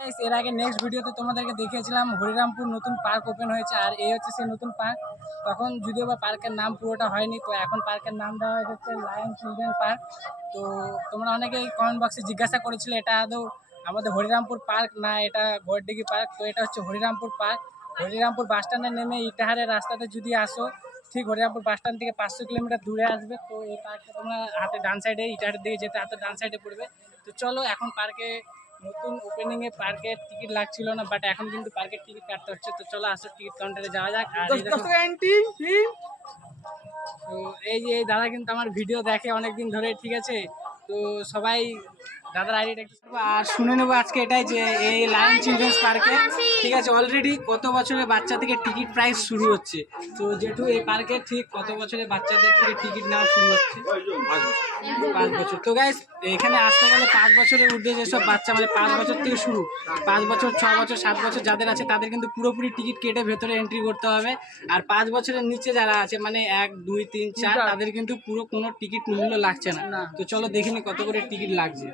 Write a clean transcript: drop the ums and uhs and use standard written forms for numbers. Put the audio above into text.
এর আগে নেক্সট ভিডিওতে তোমাদেরকে দেখিয়েছিলাম হরিরামপুর নতুন পার্ক ওপেন হয়েছে, আর এই হচ্ছে সেই নতুন পার্ক। তখন যদিও বা পার্কের নাম পুরোটা হয়নি, তো এখন পার্কের নাম দেওয়া হচ্ছে লায়ন চিলড্রেন পার্ক। তো তোমরা অনেকেই কমেন্ট বক্সে জিজ্ঞাসা করেছিলে এটা আদৌ আমাদের হরিরামপুর পার্ক না এটা গড়ডিগি পার্ক। তো এটা হচ্ছে হরিরামপুর পার্ক। হরিরামপুর বাস স্ট্যান্ডে নেমে ইটাহারের রাস্তাতে যদি আসো, ঠিক হরিরামপুর বাস স্ট্যান্ড থেকে 500 কিলোমিটার দূরে আসবে। তো এই পার্কটা তোমরা হাতে ডান সাইডে ইটাহারের দিকে যেতে হাতে ডান সাইডে পড়বে। তো চলো এখন পার্কে নতুন ওপেনিংয়ে পার্কের টিকিট লাগছিল না, বাট এখন কিন্তু পার্কের টিকিট কাটতে হচ্ছে। তো চলো আসো টিকিট কাউন্টারে যাওয়া যাক। আর তো এই যে এই দাদা কিন্তু আমার ভিডিও দেখে অনেকদিন ধরে, ঠিক আছে। তো সবাই দাদার আইডিটা একটু আর শুনে নেবো আজকে এটাই যে এই লায়ন চিলড্রেন্স পার্কে, ঠিক আছে, অলরেডি কত বছরের বাচ্চা থেকে টিকিট প্রাইস শুরু হচ্ছে। তো যেহেতু এই পার্কে ঠিক কত বছরের বাচ্চাদের থেকে টিকিট নেওয়া শুরু হচ্ছে? 5 বছর। তো গাইস এখানে আসতে গেলে 5 বছরের ঊর্ধ্বে যেসব বাচ্চা, মানে 5 বছর থেকে শুরু, 5 বছর 6 বছর 7 বছর যাদের আছে তাদের কিন্তু পুরোপুরি টিকিট কেটে ভেতরে এন্ট্রি করতে হবে। আর 5 বছরের নিচে যারা আছে, মানে 1 2 3 4, তাদের কিন্তু পুরো কোনো টিকিট মূল্য লাগছে না। তো চলো দেখিনি কত করে টিকিট লাগছে।